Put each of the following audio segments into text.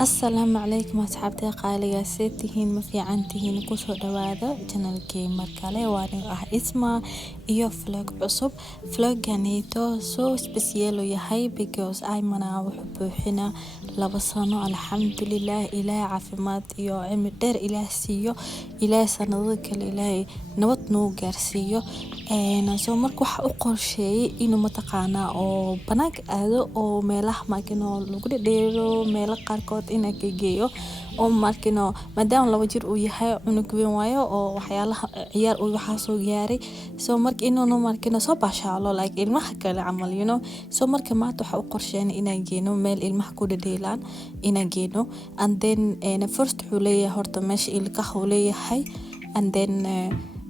السلام عليكم أصحابتي قالية سيتهين ما في عنتهين كسو دوادا channel gamer kale waana isma iyo vlog cusub vlogganito so special yahay because ay mana wuxuu buuxina 2 sano alxamdulillah ilaahay caafimaad iyo cimri dheer ilaahay siiyo ilaahay sanado kale ilaahay nabad noo gaarsiiyo soo marka waxa u qorsheeyay inuu mataqaana oo banaanka aado oo meelaha maakino lagu dhedheero meelo qaarkood inaa ka geeyo oo markino maadaama 2 jir uu yahay cunug weyn waayo oo waxyaalaha ciyaar uu waxa soo gaaray soo marka inuu markino soo baashaalo like ilmaha kale camal soo marka maanta waxa u qorsheeyay inaan geeno meel ilmaha ku dhedheelaan inaan geeno and then first wuxuu leeyahay horta meesha ilkaha uu leeyahay and then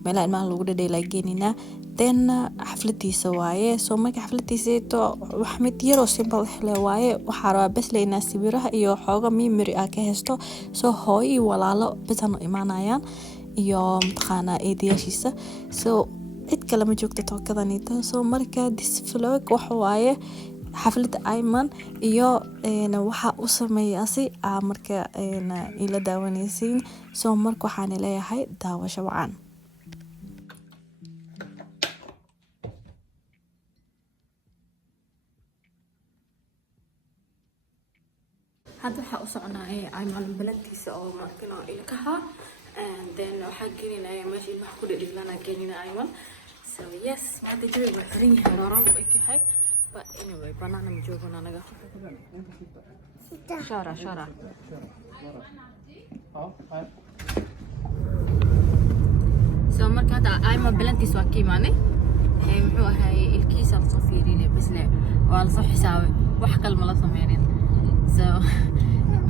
meel ilmaha lagu dhedheelay geenina then xafladiisa waaye soo marka xafladiisa wax mid yar oo simple ah waaye waxa rabaa bas leena sawiraha iyo xooga memory ah ka haysto soo hooy walaalo badan imaanayaan iyo mtaqaana eediyashiisa soo cid kale ma joogto tookadaniita soo marka this vlog waxa waaye xaflada Ayman iyo waxa uu sameeyay marka ila daawanaysiin soo marka waxaan leeyahay daawasho wacan هذا waxa u soconaa Ayman balantiisa oo markino ilkaha and then waxa gelinaya meesha ilmaha ku dhedheelana geenina Ayman so yes maanta jooga waxaan yahay rarab ekahay but anyway banana ma joogona anaga shara so marka hada Ayman balantiisa waa kiimaane muxuu ahay ilkiisa soo fiirinay bas le waa la soo xisaabay wax kale ma la sameeyeen so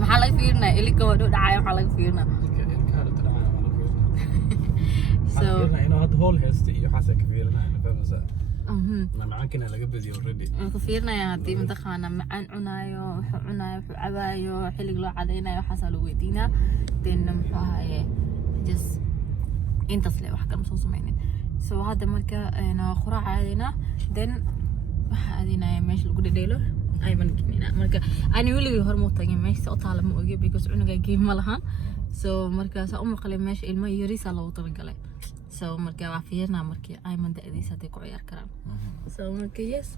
maxaa laga fiirnaa ilka waa dhacay waxa laga fiirnaa so inuu had hol haysto iyo waxa ka fiirnaa fahmaysa ma macaankina laga badiyo already ka fiirnaa hadii mintaqaana macaan cunaayo wuxuu cabaayo xilliga loo cadeynayo waxa lagu weydiinaa then muxuu ahaye just intaas le wax kale soo sameeyeen so hada marka quraac aadina then waxa aadina meesha lagu dhedheelo Ayman kinina marka aan wali hormo tagin meesha oo taala ma ogeey because cunuga geem ma lahan so marka sa u maqlay meesha ilmo yariisa loo talagalay so marka waa fiirna marka Ayman daadiisa ay ku ciyaar karaan so marka yes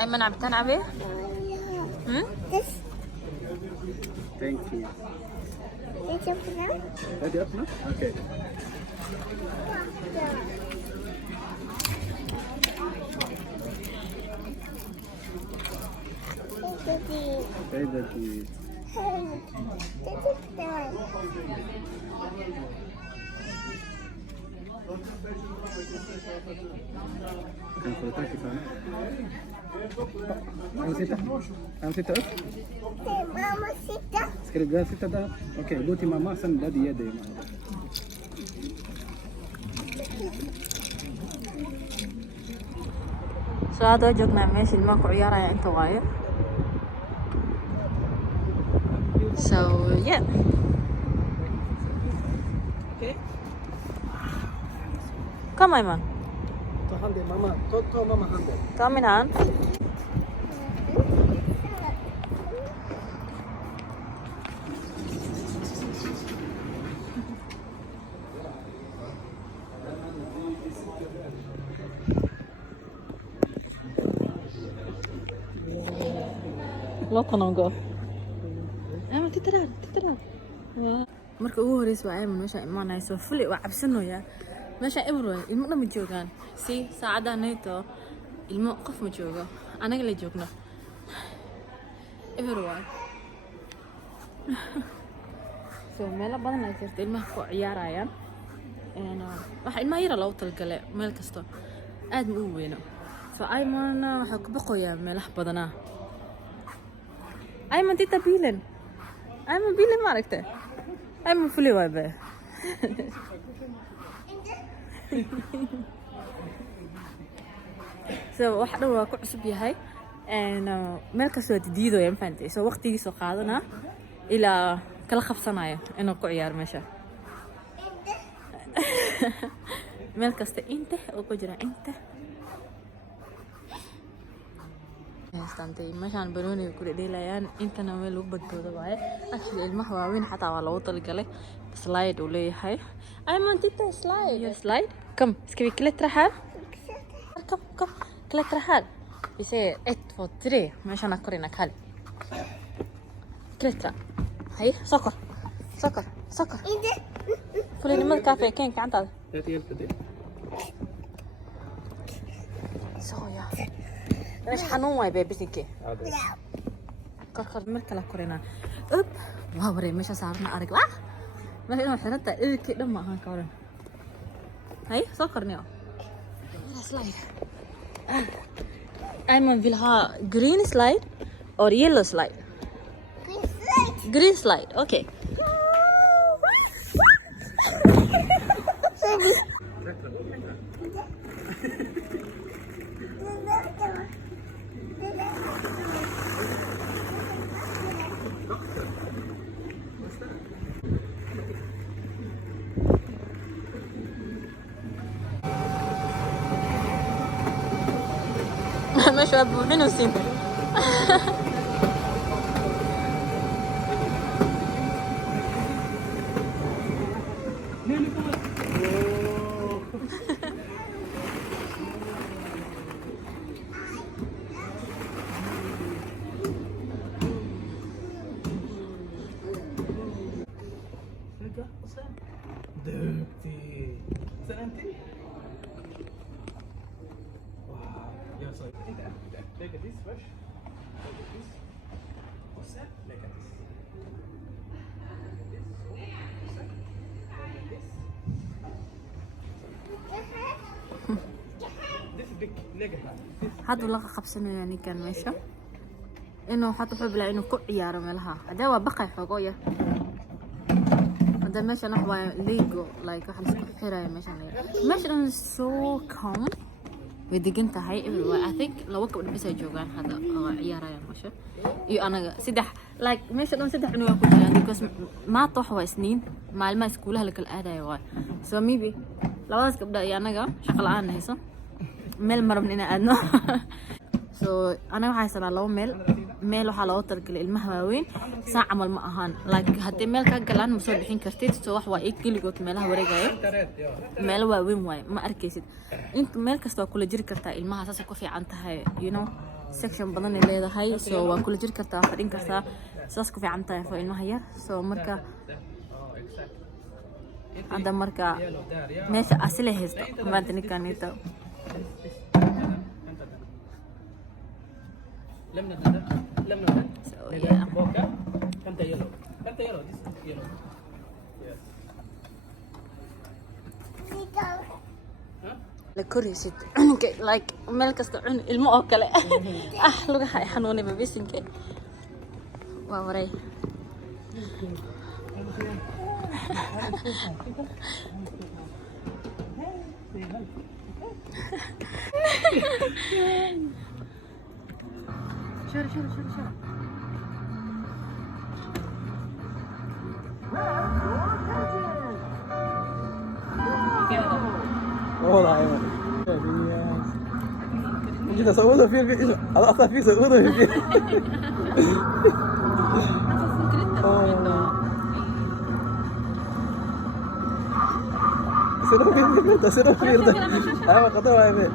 Ayman عم تلعبي؟ thank you ready up now okay hey daddy كان فوتاكي فانا أنا ستة ماما ستة سكريبت ستة ده أوكي بوتي ماما سن دادي يدي so hada joogna meesha ilmaha ku ciyaaraya inta waaye so yeah okay come Ayman hande mama to mama hande come in hand لا تنقف أما تترى marka ugu horeysa waa Ayman meesha imaanayso fully waa cabsanayaa meesha ibro ilmo ma joogan si saacada neeto ilmo qof ma joogo anaga la joogno ibro waa so meel badan ay jirtay ilmaha ku ciyaarayaan waxa ilmaha yar loo talgalay meel kasto aad ma u weyno فأيمن waxaa ku baqoyaa meelaha badanaa Ayman tita biilan Ayman biilan ma aragtay Ayman fuli waay baa so wax dhan waa ku cusub yahay meel kastoo diidooya ma fahantay so waqtigiisa qaadana ilaa kala qabsanayo inuu ku ciyaaro meesha meel kasta inta oo ku jira inta استنتي مشان بنوني كل ديلايان انت نومي لو بدوده واي اكشلي المح واوين حتى waa loogu talgalay slide uu leeyahay Ayman tita slide you slide come ska vi klättra här kom klättra här vi säger 1 2 3 meeshaan korina kal klättra hej socker فلين ما كافي كان كعنتاد سويا مش حنون واي بيبسنكي كركر مركلا كورينا اب واوري مش صارنا ارق لا ما في حرنتا ايك دما هان كورن هاي سكرنيو سلايد Ayman vill ha green slide or yellow slide green slide okay مش منو سين دبتي سلامتي واو يا صاحبي look at this fish look at this what's that look at this this is big leg هذا لقى قبسنا يعني كان ماشي إنه حتى حب لأنه كل عيار ملها هذا هو بقى حقوية هذا ماشي نحو ليجو لايك واحد حراي ماشي أنا so calm ودقنت هاي I think لو وقت بس جوجان هذا عيار يا ماشي أنا سدح لايك ماشي أنا سدح إنه أكون يعني بس ما طوح سنين مع الماس كلها لك الأداء يا واي so maybe لو لازم أبدأ يعني أنا شغل عنا هيسا ميل مرة من هنا أدنى so أنا وحاسنا لو ميل وحلا طرق المهواوين ساعة عمل ما أهان like هدي ميل كجلان مسوي الحين كرتيت سو واحد وايد كل جوت ميلها ورجعي ميل واوين واي ما أركيسد أنت ميل كستوا كل جير كرتا المها أساسا كوفي عنتها هاي you know section بدن اللي هذا هاي so كل جير كرتا فرين كرتا أساس كوفي عنتها فوق المهير so مركا هذا مركا ماشي أصله هستا ما أدري كانيته لمنا لمنا بوكا كنت يلو this yellow لكوريسيت like meel kasta cun ilmo oo kale lugaha ay xanuunay babisinka waa waray شور والله ايوه جيت اصوره في اصلا في صوره في سيرو في ده انا قطعه هذه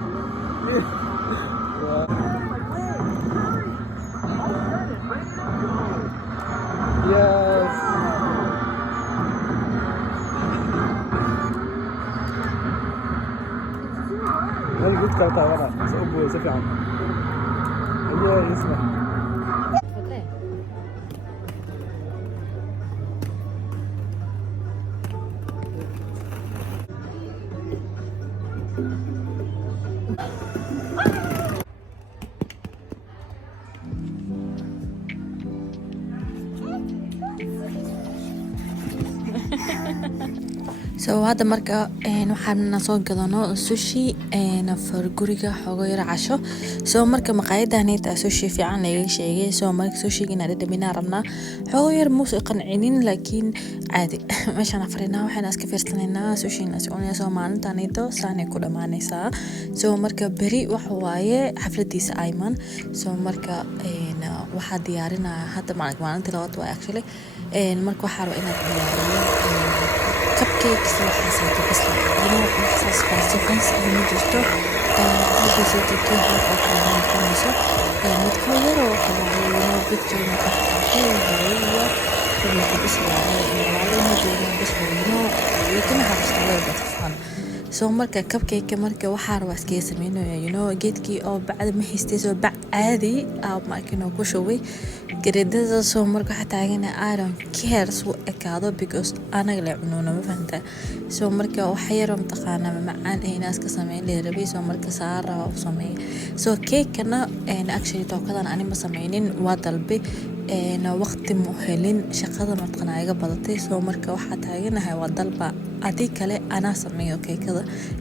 يس أنا قلت كذا ورا سأبوه سفيان هي اسمه So hadda marka waxaan soo gadano sushi for guriga xogo yar casho. So marka maqaayadaanita sushi fiican laga sheegay. So marka sushi gina dhadhamina rabnaa xogo yar muus qancinin laakiin caadi meeshaan afrinaa waxaan iska fiirsanayna sushi naas oo soo maalintaanito saanay ku dhamaanaysaa. So marka beri wax waaye xafladiisa Ayman. So marka waxa diyaarinaa hadda maalintii labaad waa actually marka waxa rabo inaad diyaariyo cupcakes waxaasayto bas loo waxaas falsafans ma jirto waxaasayto kii hore oo kale noqonayso mid ka yar oo kale picture ma ka tahay hooyo iyo bas loo bas loo kana harista loo dadfan. So marka cupcake marka waxa rabo iska sameeyno geedkii oo bacda ma haystay soo bac caadi markii ku showay gradada. So marka waxa taagana I don't care so ekaado because anaga la cunoona ma fahanta. So marka waxa yar mtaqaana macaan inaas ka sameeyay rabay so marka saara oo sameey. So cake kana actually tookadan ani ma sameeynin waa dalbi waqti mu helin shaqada matqana iga badatay. So marka waxa taaganahay waa dalba adii kale ana sameeyo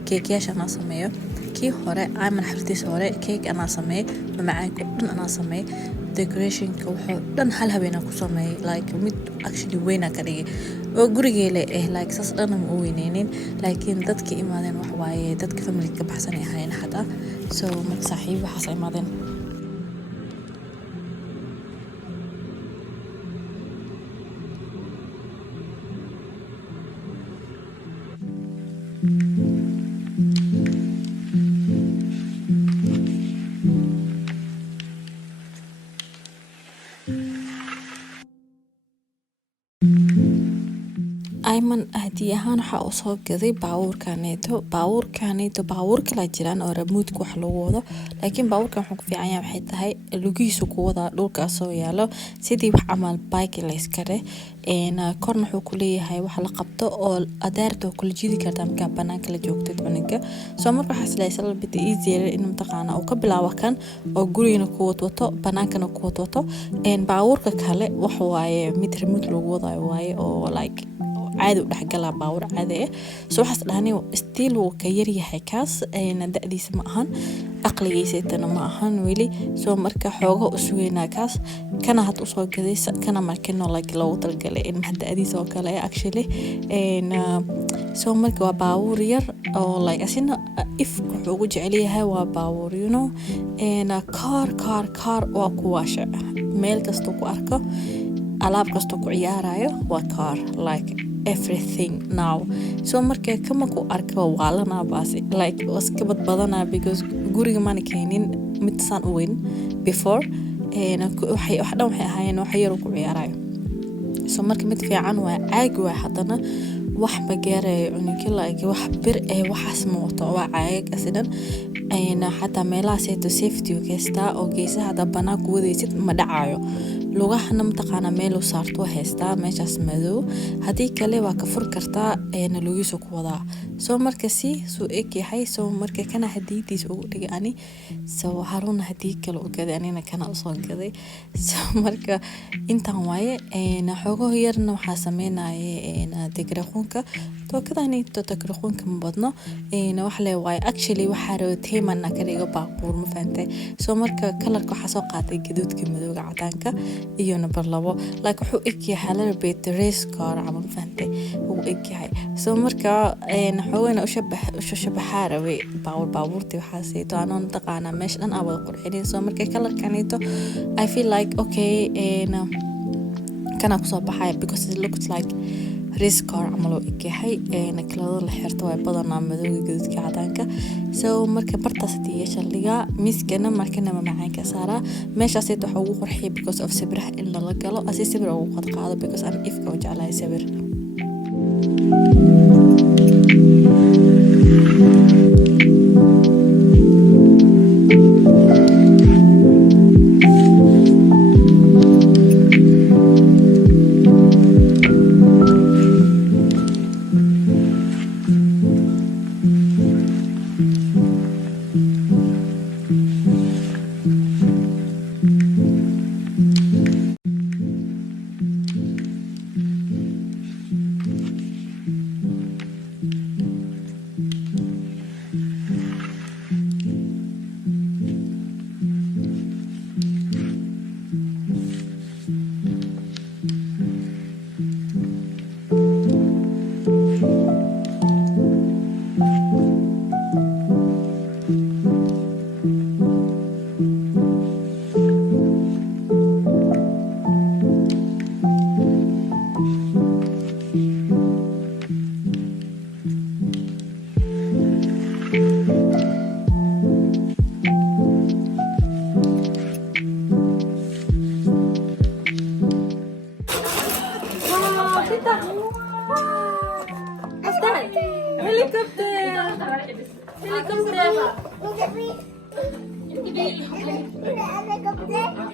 keekyaasha ana sameeyo kii hore Ayman xafladiisa hore cake ana sameeyo macaanka dhan ana sameeyo decoration-ka wuxuu dhan hal habeen ku sameeyay like mid actually weyn ka dhigay oo gurigeele like saas dhan ma weyneenin laakiin dadka imaadeen wax waaye dadka family ka baxsan yahay hada. So marka saaxiib waxa imaadeen Ayman hadii ahaan waxa uu soo gaday baabuurka la jiraan oo remote wax lagu wado laakiin baabuurkan wuxuu ku fiican yahay waxay tahay lugiisu ku wada dhulka soo yaalo sidii wax amal bike la iskare korna wuxuu ku leeyahay wax la qabto oo adeerto kula jidi kartaa marka banaanka la joogto cuninka. So marka waxa isla bit easier in mtaqaana oo ka bilaawa kan oo guriga ku wato banaankana ku wato baabuurka kale wax waaye mid remote lagu wado waaye oo like عادي ودحقلها باور عادي. سو حس دهني ستيل وكير yahay kaas da'diisa ma ahan aqligiisana ma ahan wili. So marka xoogo u sugeynaa kaas kana had u soo gaday kana markino like loo talgalay in da'diisa oo kale actually so marka waa baawur yar oo like asina if wuxuu jecel yahay waa baawur car waa ku waasha meel kasto ku arko alaab kasto ku ciyaarayo waa car like everything now. So marka kama ku arko waalana baasi like waska badana because guriga ma keenin mid san weyn before waxay ahaayeen wax yar ku ciyaarayo. So marka mid fiican waa caag waa hadana wax ma gaaray cunugii like wax bir waxaas mooto waa caag asidan حتى meelaha seeto safety kasta oo geesaha hada banaan ku wadaysid ma dhacayo lugahana mtaqaana meel u saarto heesta meeshaas madow hadii kale waa ka fur kartaa lugiisu ku wadaa. So marka soo ekehay so marka kana hadiidiis ugu dhigay ani so haruna hadii kale u gaday anina kana soo gaday. So marka intaan waaye xogo yarna waxa sameeyay decoration-ka tookadani decoration-ka ma badno wax le waaye actually waxa rabtay mana ka dhigo baabuur ma fahantay. So marka kalarka waxa soo qaatay gaduudka madowga cadaanka iyo number 2 like wuxuu egyahay halal beet race car ama fahantay uu egyahay. So marka xoogana u shabaha rabay baabuurtii waxa sayto aan taqaana meesha dhan awal qurxinay. So marka kalarkanito I feel like okay kana ku soo baxay because it looks like race car amalo egyahay kalada la xirto way badanaa madowga gaduudka cadaanka. So marka bartaas yeesha liga miskana markana macaanka saara meeshaas ay waxa ugu qurxiyo because of sawiraha in la galo asi sawir ugu qad qaado because aan ifka u jeclahay sawir. Tita. What's that? Helicopter. Helicopter. Helicopter.